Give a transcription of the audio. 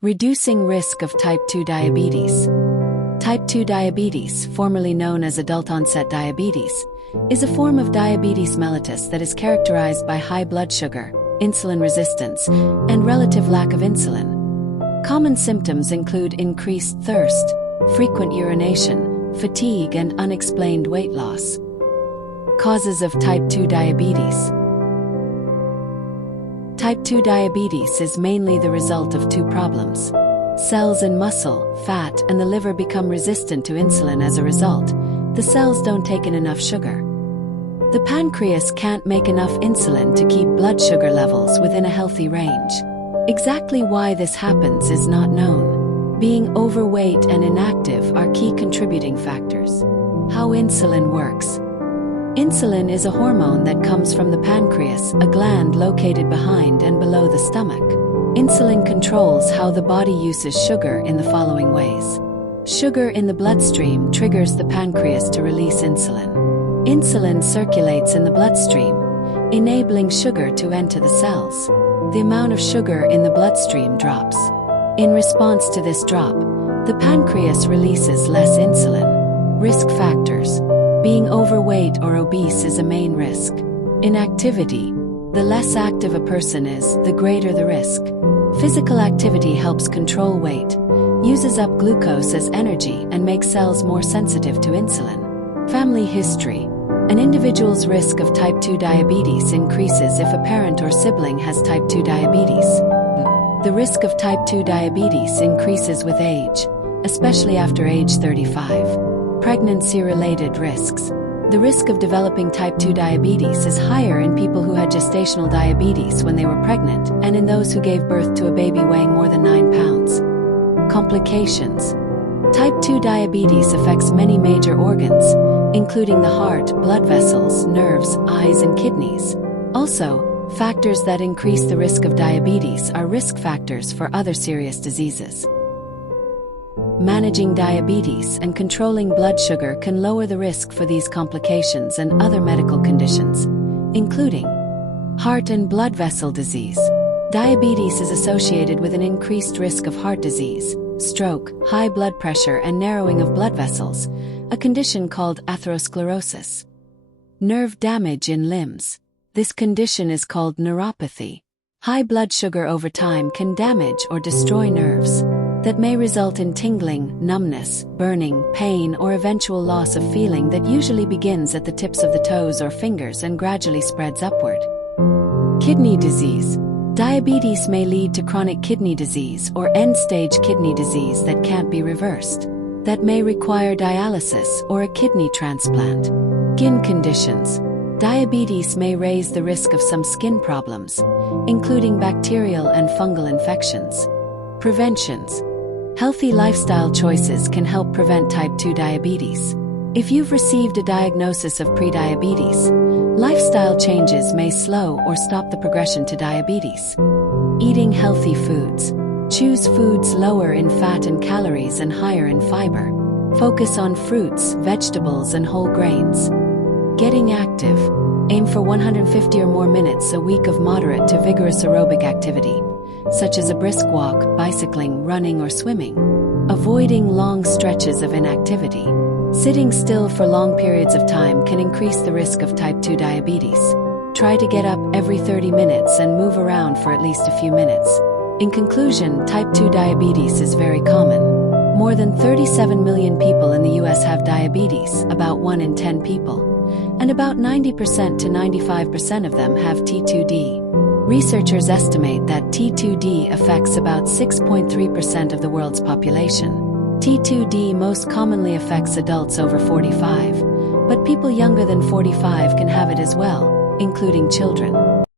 Reducing risk of type 2 diabetes. Type 2 diabetes, formerly known as adult-onset diabetes, is a form of diabetes mellitus that is characterized by high blood sugar, insulin resistance, and relative lack of insulin. Common symptoms include increased thirst, frequent urination, fatigue, and unexplained weight loss. Causes of type 2 diabetes. Type 2 diabetes is mainly the result of two problems. Cells in muscle, fat, and the liver become resistant to insulin as a result. The cells don't take in enough sugar. The pancreas can't make enough insulin to keep blood sugar levels within a healthy range. Exactly why this happens is not known. Being overweight and inactive are key contributing factors. How insulin works. Insulin is a hormone that comes from the pancreas, a gland located behind and below the stomach. Insulin controls how the body uses sugar in the following ways. Sugar in the bloodstream triggers the pancreas to release insulin. Insulin circulates in the bloodstream, enabling sugar to enter the cells. The amount of sugar in the bloodstream drops. In response to this drop, the pancreas releases less insulin. Risk factors. Being overweight or obese is a main risk. Inactivity. The less active a person is, the greater the risk. Physical activity helps control weight, uses up glucose as energy, and makes cells more sensitive to insulin. Family history. An individual's risk of type 2 diabetes increases if a parent or sibling has type 2 diabetes. The risk of type 2 diabetes increases with age, especially after age 35. Pregnancy-related risks. The risk of developing type 2 diabetes is higher in people who had gestational diabetes when they were pregnant and in those who gave birth to a baby weighing more than 9 pounds. Complications. Type 2 diabetes affects many major organs, including the heart, blood vessels, nerves, eyes, and kidneys. Also, factors that increase the risk of diabetes are risk factors for other serious diseases. Managing diabetes and controlling blood sugar can lower the risk for these complications and other medical conditions, including heart and blood vessel disease. Diabetes is associated with an increased risk of heart disease, stroke, high blood pressure, and narrowing of blood vessels, a condition called atherosclerosis. Nerve damage in limbs. This condition is called neuropathy. High blood sugar over time can damage or destroy nerves. That may result in tingling, numbness, burning, pain, or eventual loss of feeling that usually begins at the tips of the toes or fingers and gradually spreads upward. Kidney disease. Diabetes may lead to chronic kidney disease or end-stage kidney disease that can't be reversed. That may require dialysis or a kidney transplant. Skin conditions. Diabetes may raise the risk of some skin problems, including bacterial and fungal infections. Preventions. Healthy lifestyle choices can help prevent type 2 diabetes. If you've received a diagnosis of prediabetes, lifestyle changes may slow or stop the progression to diabetes. Eating healthy foods. Choose foods lower in fat and calories and higher in fiber. Focus on fruits, vegetables, and whole grains. Getting active. Aim for 150 or more minutes a week of moderate to vigorous aerobic activity, such as a brisk walk, bicycling, running, or swimming. Avoiding long stretches of inactivity. Sitting still for long periods of time can increase the risk of type 2 diabetes. Try to get up every 30 minutes and move around for at least a few minutes. In conclusion, type 2 diabetes is very common. More than 37 million people in the US have diabetes, about 1 in 10 people, and about 90% to 95% of them have T2D. Researchers estimate that T2D affects about 6.3% of the world's population. T2D most commonly affects adults over 45, but people younger than 45 can have it as well, including children.